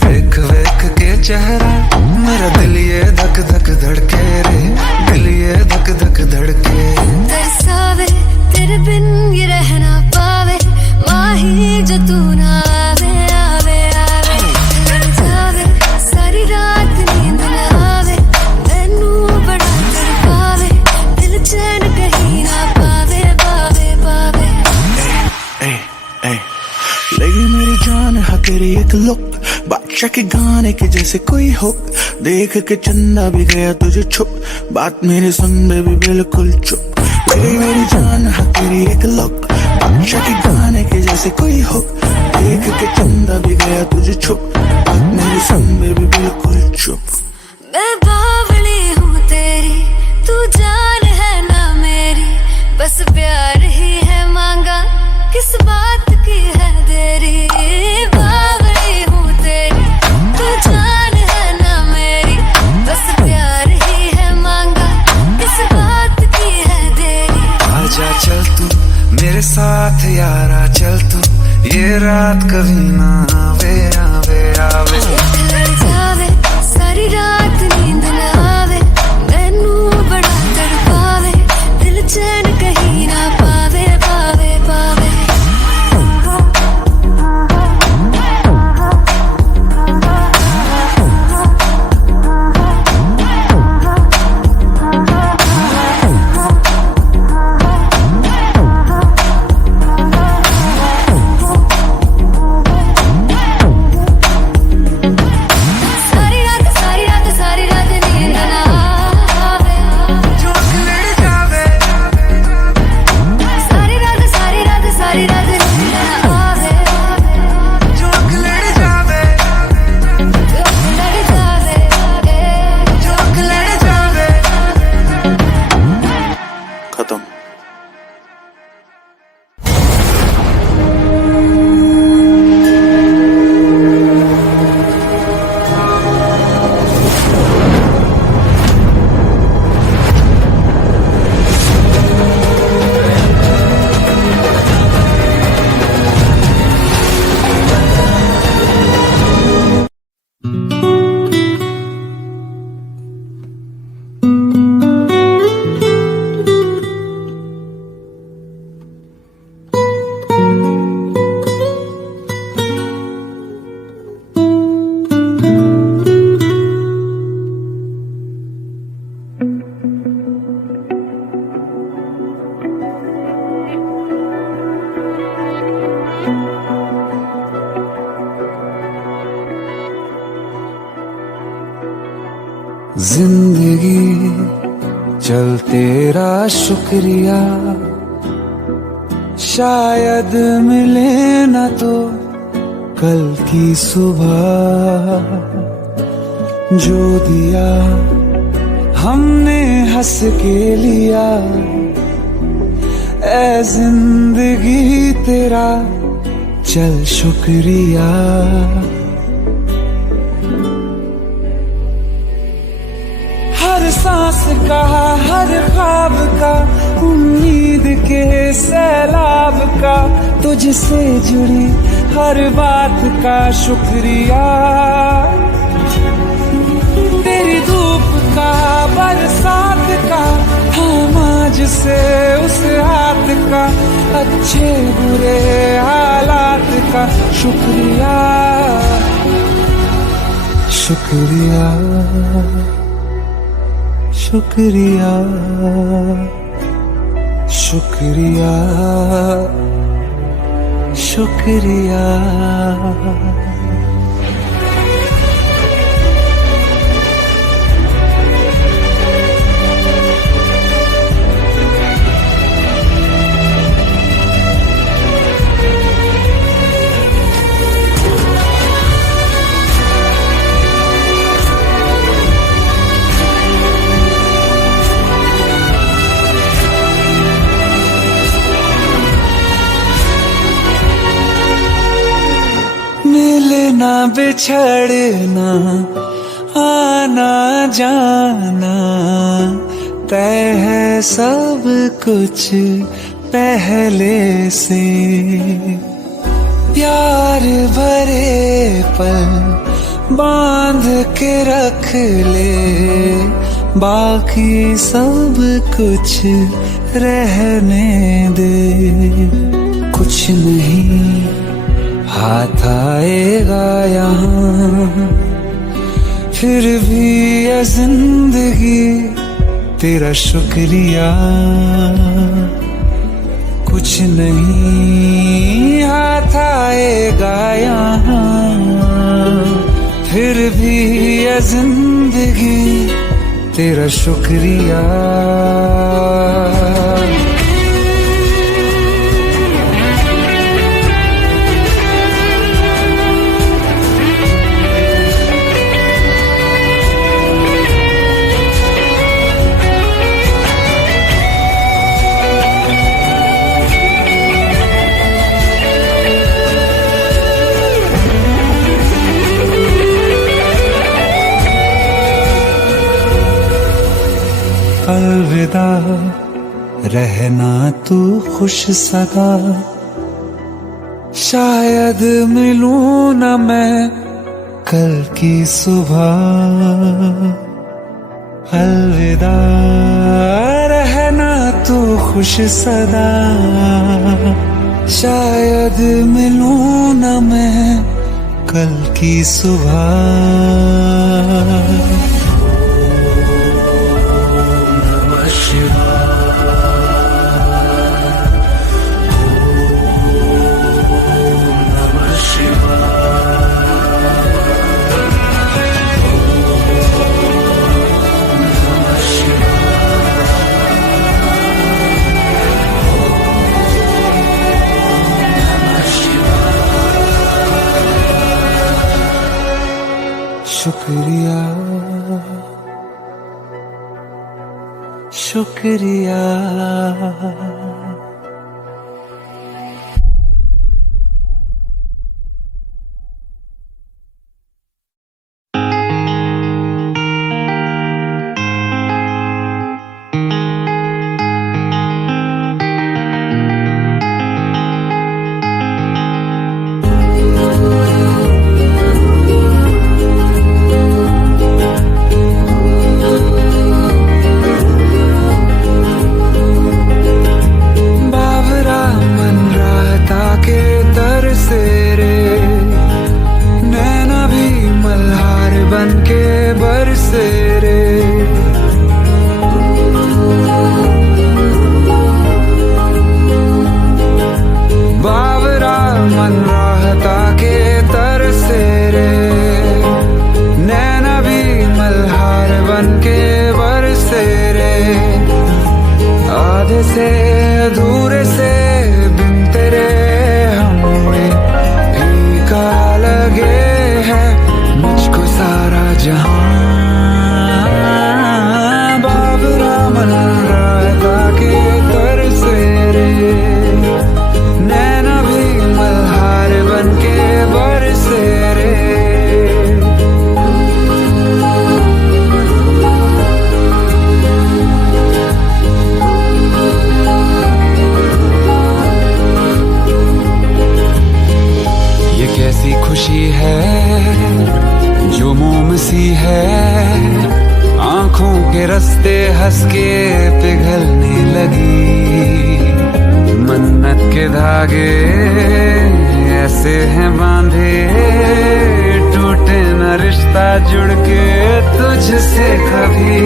वेख वेख के चेहरा मेरा दिल ये धक धक धड़के रे, दिल ये धक धक धड़के। तरसावे तेरे बिन ये रह ना पावे, माही जो तू ना आवे आवे आवे। जावे सारी रात नींद ना आवे, मैनू बड़ा तड़पावे, दिल चैन कहीं ना पावे, पावे पावे। लगी मेरी जान है तेरी एक लुक, बादशाह के गाने के जैसे कोई हो, देख के चंदा भी गया तुझे छुप, बात मेरे सुन बेबी बिल्कुल चुप। लगी मेरी जान है तेरी एक लुक, बादशाह के गाने के जैसे कोई हो, देख के चंदा भी गया तुझे छुप, बात मेरे सुन बेबी बिल्कुल चुप। मैं बावली हूँ तेरी, तू जान है ना मेरी, बस प्यार ही है मांगा, किस बात की है देरी। बावली हूँ तेरी, तू जान है ना मेरी, बस प्यार ही है मांगा, किस बात की है देरी। आजा चल तू मेरे साथ यारा, चल तू ये रात कभी ना आवे आवे आवे। जावे सारी रात नींद ना आवे, मैनू बड़ा तड़पावे, दिल चैन कहीं ना पावे, पावे पावे। खत्म। जिंदगी चल तेरा शुक्रिया, शायद मिले ना तो कल की सुबह, जो दिया हमने हंस के लिया, ऐ जिंदगी तेरा चल शुक्रिया। हर सांस का, हर ख्वाब का, उम्मीद के सैलाब का, तुझसे जुड़ी हर बात का शुक्रिया। तेरी धूप का, बरसात का, हम आज से उस हाथ का, अच्छे बुरे हालात का शुक्रिया, शुक्रिया, शुक्रिया, शुक्रिया, शुक्रिया। बिछड़ना आना जाना तय है सब कुछ पहले से। प्यार भरे पल बांध के रख ले, बाकी सब कुछ रहने दे। कुछ नहीं हाथ आएगा यहाँ, फिर भी ये जिंदगी तेरा शुक्रिया। कुछ नहीं हाथ आएगा यहाँ, फिर भी ये जिंदगी तेरा शुक्रिया। अलविदा रहना तू खुश सदा, शायद मिलूं न मैं कल की सुबह। अलविदा रहना तू खुश सदा, शायद मिलूं न मैं कल की सुबह। शुक्रिया शुक्रिया। से अधूरे से बिन तेरे हमें फीका लगे है मुझको सारा जहां। बाबरा मन राता के तरसे रे, नैना भी मल्हार बन के बरसे रे। कैसी खुशी है जो मोम सी है, आंखों के रास्ते हंस के पिघलने लगी। मन्नत के धागे ऐसे हैं बांधे, टूटे न रिश्ता जुड़ के तुझसे कभी,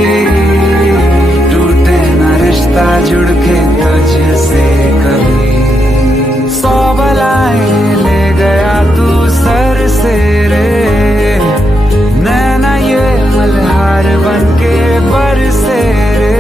टूटे न रिश्ता जुड़ के तुझसे कभी। 100 बलाएं ले गया तू सर से रे, नैना ये मल्हार बन के बरसे रे।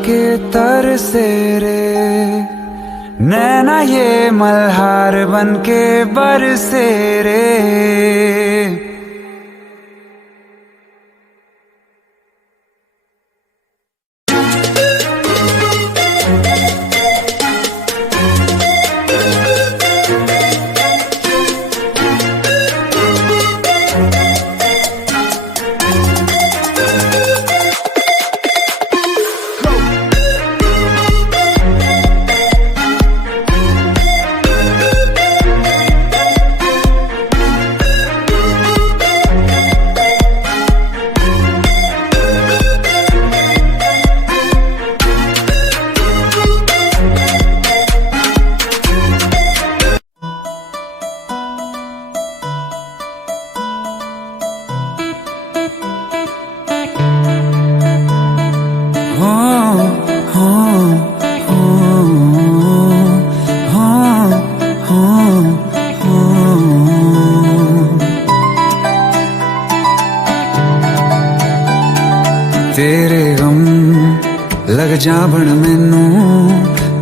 के तरसे रे, नैना ये मल्हार बन के बरसे रे। तेरे गम लग जावण मैनू,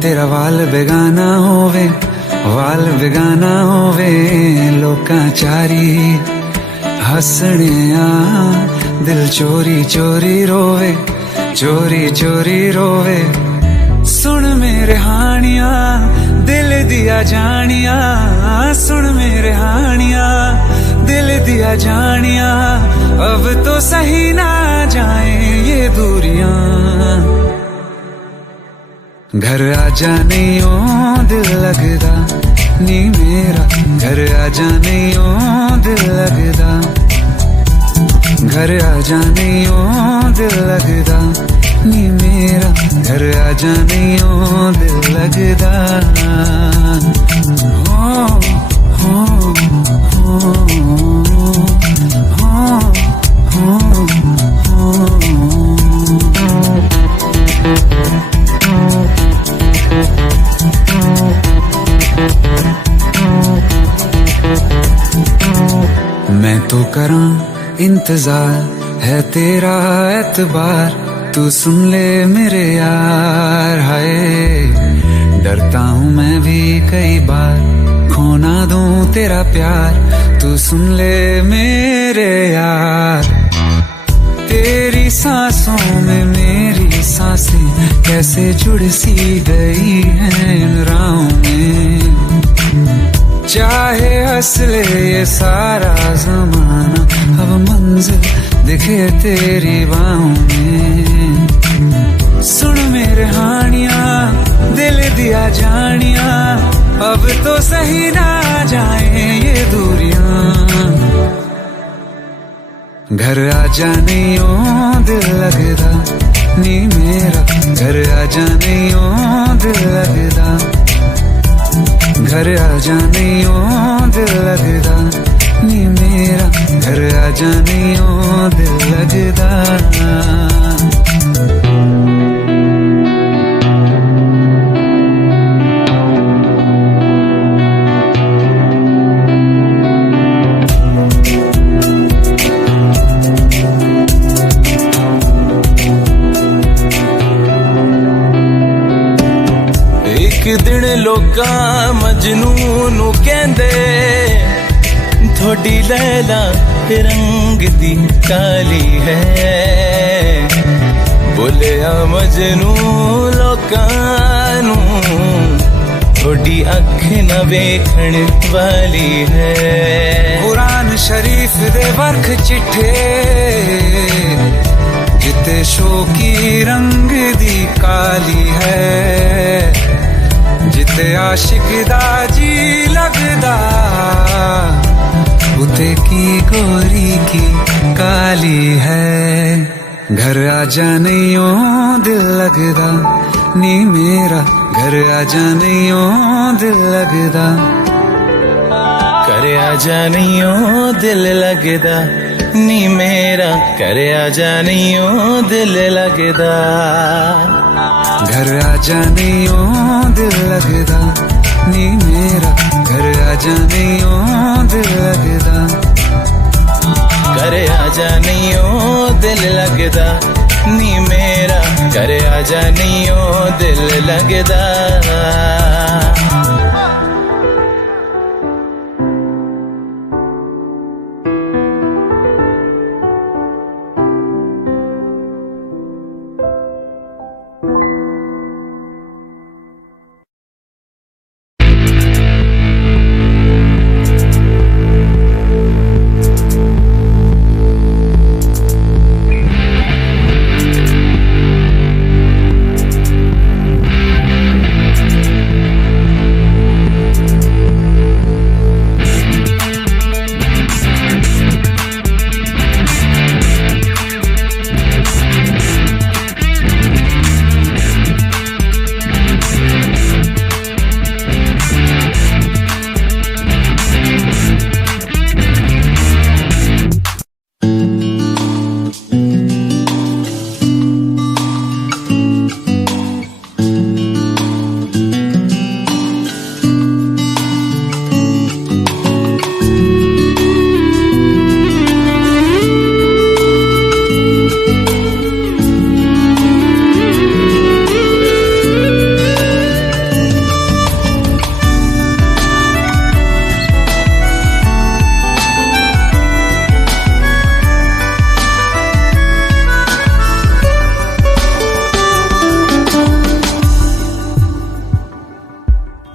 तेरा वाल बेगाना होवे, वाल बेगाना होवे। लोकां चारी हसने आ, दिल चोरी चोरी रोवे, चोरी चोरी रोवे। सुन मेरे हानिया दिल दिया जानिया, सुन मेरे हानिया दिल दिया जानिया। अब तो सही ना जाए ये दूरियां, घर आजा नहीं ओ दिल लगदा नी मेरा, घर आजा नहीं ओ दिल लगदा, घर आजा नहीं ओ दिल लगदा नी मेरा, घर आजा नहीं ओ दिल लगदा। हो हो हो मैं तो करां इंतजार, है तेरा एतबार, तू सुन ले मेरे यार। हाय डरता हूँ मैं भी कई बार, खो ना दूं तेरा प्यार, तू सुन ले मेरे यार। तेरी सांसों में मेरी सांसें कैसे जुड़ सी गई हैं इन राहों में। चाहे हंस ले ये सारा जमाना, अब मंजिल दिखे तेरी बाहों में। सुन मेरे हानिया दिल दिया जानिया, अब तो सही ना जाए ये दूरियां। घर आजा नहीं ओ दिल लगदा नी मेरा, घर आजा नहीं ओ दिल लगदा, घर आजा नहीं ओ दिल लगदा नी मेरा, घर आजा नहीं ओ दिल लगदा। एक दिन लोकां मजनू नू कहंदे, थोड़ी लैला रंग दी काली है। बोलिया मजनू लोकां नू, थोड़ी अख न वेखण वाली है। कुरान शरीफ दे वर्ख चिट्ठे, जिते शोकी रंग दी काली है। जिते आशिक दा जी लगदा, उते की गोरी की काली है। घर आजा नहीं ओ दिल लगदा नी मेरा, घर आजा नहीं ओ दिल लगदा, घर आजा नहीं ओ दिल लगदा नी मेरा, घर आजा नहीं ओ दिल लगदा। घर आजा नहीं ओ दिल लगदा नी मेरा, घर आजा नहीं ओ दिल लगदा, घर आजा नहीं ओ दिल लगदा नी मेरा करे आजा नीओ दिल लगदा।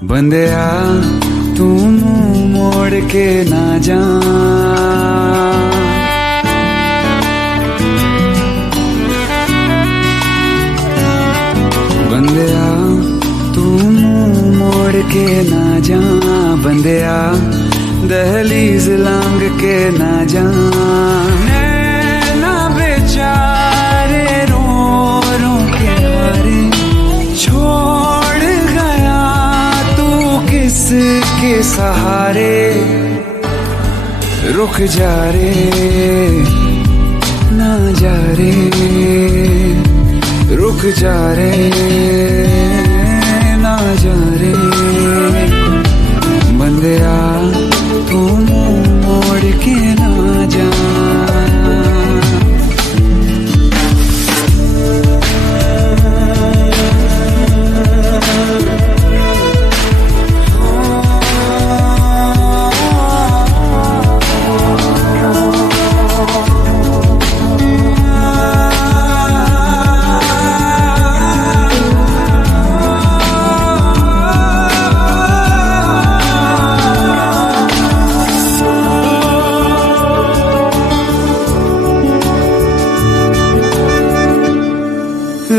बंदिया तू मुंह मोड़ के ना जा, बंदिया तू मुंह मोड़ के ना जा, बंदिया दहलीज लांग के ना जा। नैना बेचारे रो रो के मारे छोड़ गया तू किसके सहारे। रुक जा रे ना जा रे, रुक जा रे ना जा रे, बंदिया तू मुंह मोड़ के ना जा।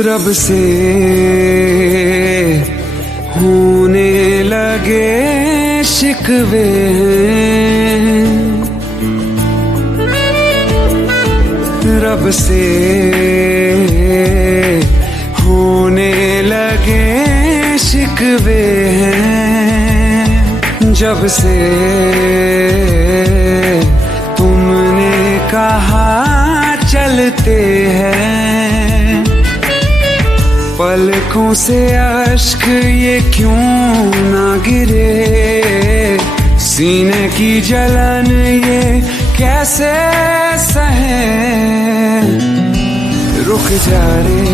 रब से होने लगे शिकवे हैं, रब से होने लगे शिकवे हैं। जब से तुमने कहा चलते हैं, पलकों से अश्क ये क्यों ना गिरे, सीने की जलन ये कैसे सहे। रुक जा रे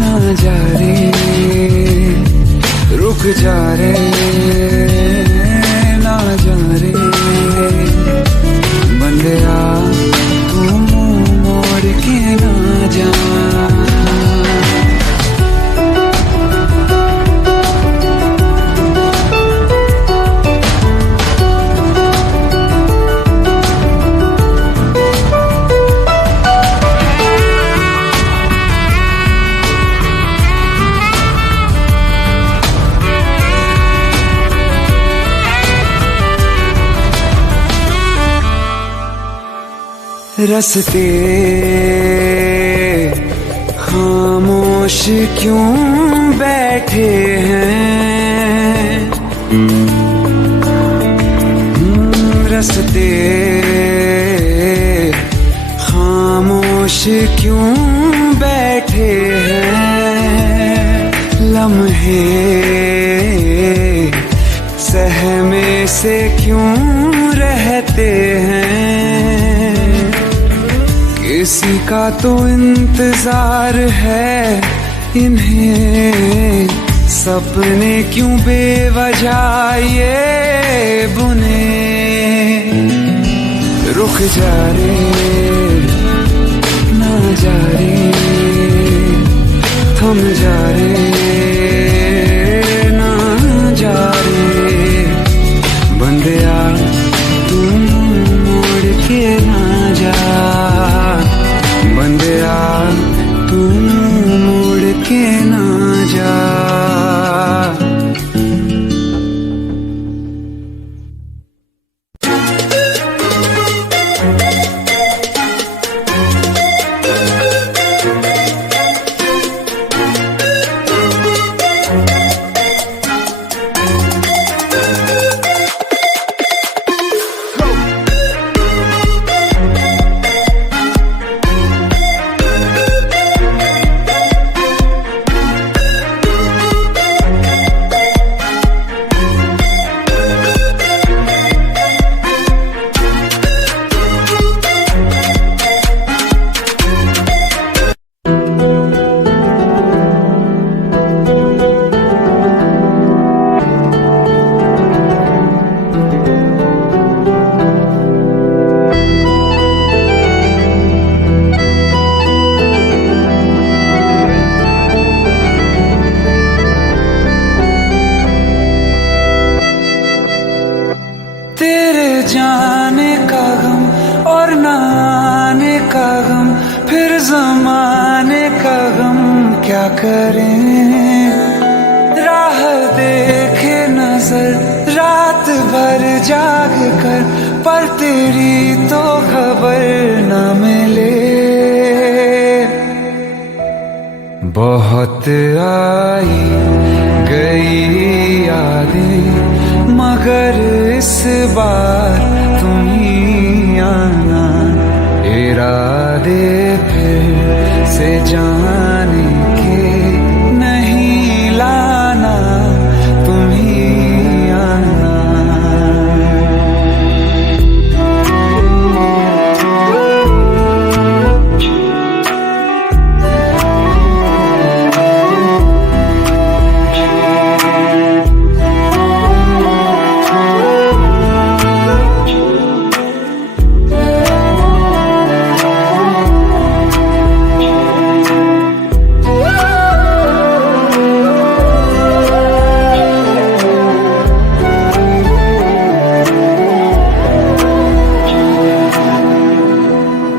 ना जा रे, रुक जा रे ना जा रे, बंदिया तू मुंह मोड़ के ना जा। रस्ते खामोश क्यों बैठे हैं, रस्ते खामोश क्यों बैठे हैं। लम्हे सहमे से क्यों रहते हैं, किसी का तो इंतजार है इन्हें, सपने क्यों बेवजह ये बुने। रुक जा रे ना जा रे, थम जा रे ना जा रे, बंदिया तू मुड़ के ना जा, बंदिया तू मुड़ के ना जा। जाने का गम और न आने का गम, फिर जमाने का गम क्या करें। राह देखे नजर रात भर जाग कर, पर तेरी तो खबर न मिले। बहुत आई गई यादें, मगर इस बार तुम ही आना। इरादे फिर से जाने के नहीं लाना, तुम ही आना।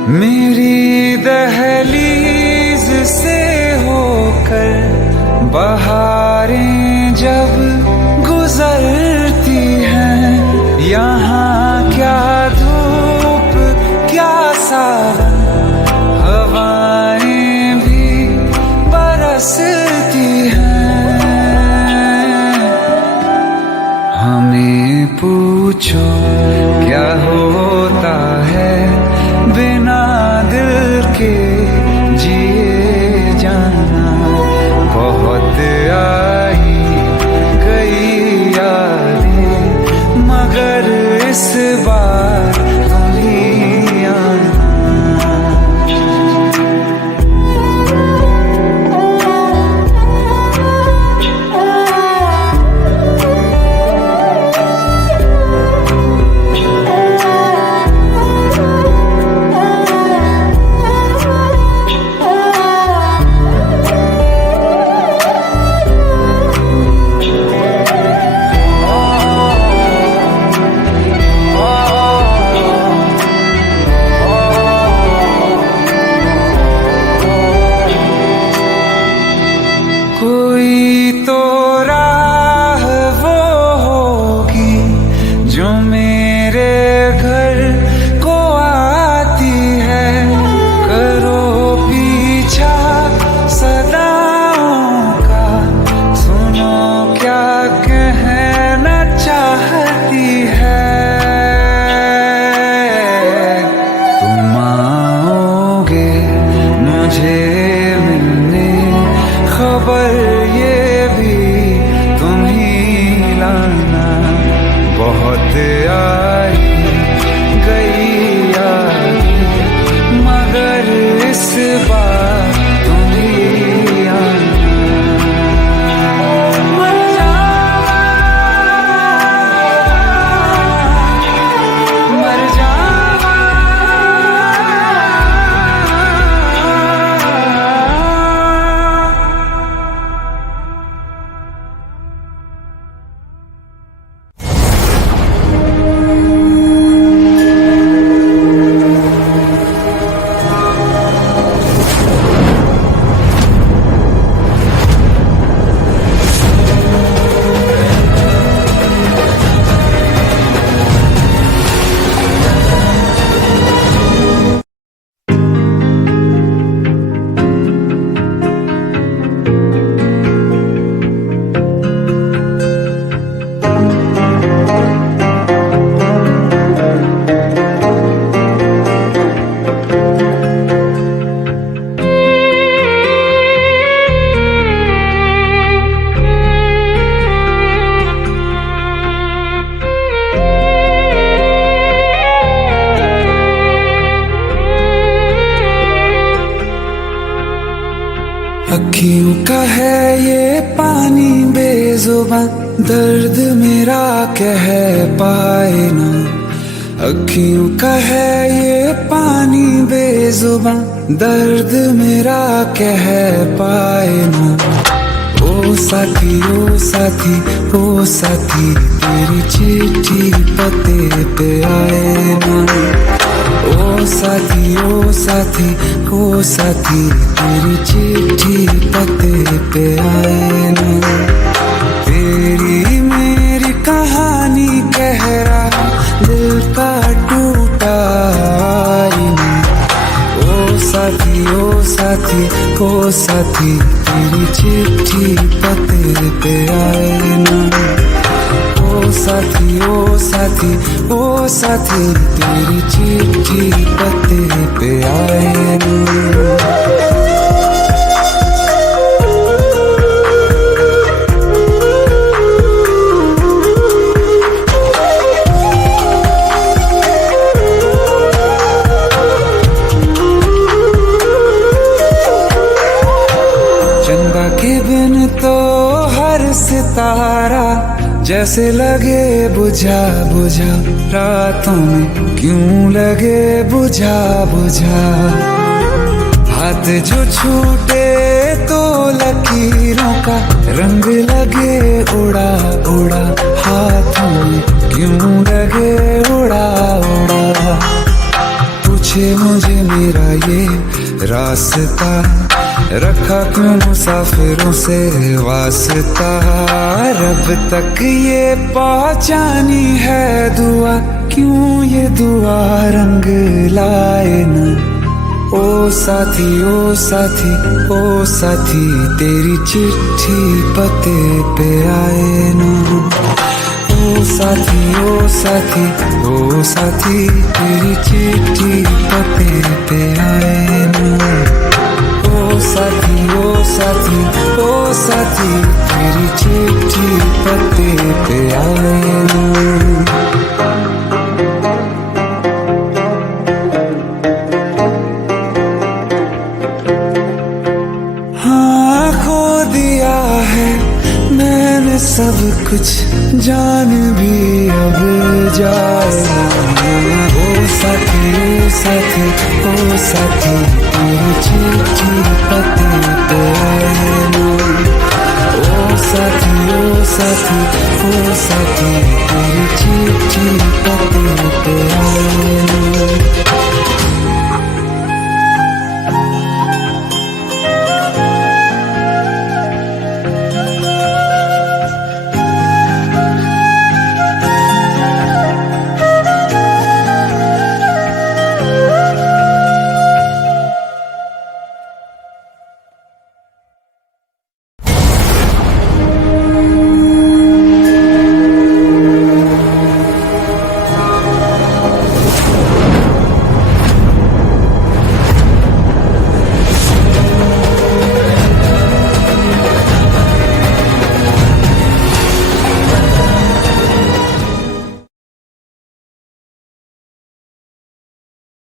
मेरी दहलीज से होकर बहारें जब गुजरती हैं, यहाँ क्या धूप क्या सावन, हवाएं भी बरसती हैं। हमें पूछो क्या होता है बिना दिल के जिए जाना। बहुत आई गई यादें, मगर इस बार तुम ही आना। अखियों का है ये पानी बेजुबां, दर्द मेरा कह पाए ना। अखियों का है ये पानी बेजुबां, दर्द मेरा कह पाए ना। ओ साथी ओ साथी ओ साथी, तेरी चिट्ठी पते पे आए ना। ओ साथी ओ साथी ओ साथी, तेरी चिट्ठी पते पे आए ना। तेरी मेरी कहानी कह रहा दिल का टूटा आईना। ओ साथी ओ साथी ओ साथी, तेरी चिट्ठी पते पे आए ना। ओ साथी ओ साथी ओ साथी, तेरी चिट्ठी पते पे आए ना। चंदा के बिन तो हर सितारा जैसे लगे बुझा बुझा, रातों में क्यों लगे बुझा बुझा। हाथ जो छूटे तो लकीरों का रंग लगे उड़ा उड़ा, हाथों में क्यों लगे उड़ा उड़ा। पूछे मुझे मेरा ये रास्ता, रखा क्यों मुसाफिरों से वास्ता। रब तक ये पहुंचानी है दुआ, क्यों ये दुआ रंग लाए न। ओ साथी ओ साथी ओ साथी, तेरी चिट्ठी पते पे आए न। ओ साथी ओ साथी ओ साथी, तेरी चिट्ठी पते पे आए न। ओ साथी ओ साथी ओ साथी, तेरी चिट्ठी पते पे आए ना। हाँ खो दिया है मैंने सब कुछ, जान भी अब जाए। ओ साथी ओ साथी ओ साथी, तेरी चिट्ठी पते पे आए ना। ओ साथी ओ साथी ओ साथी, तेरी चिट्ठी पते पे आए ना।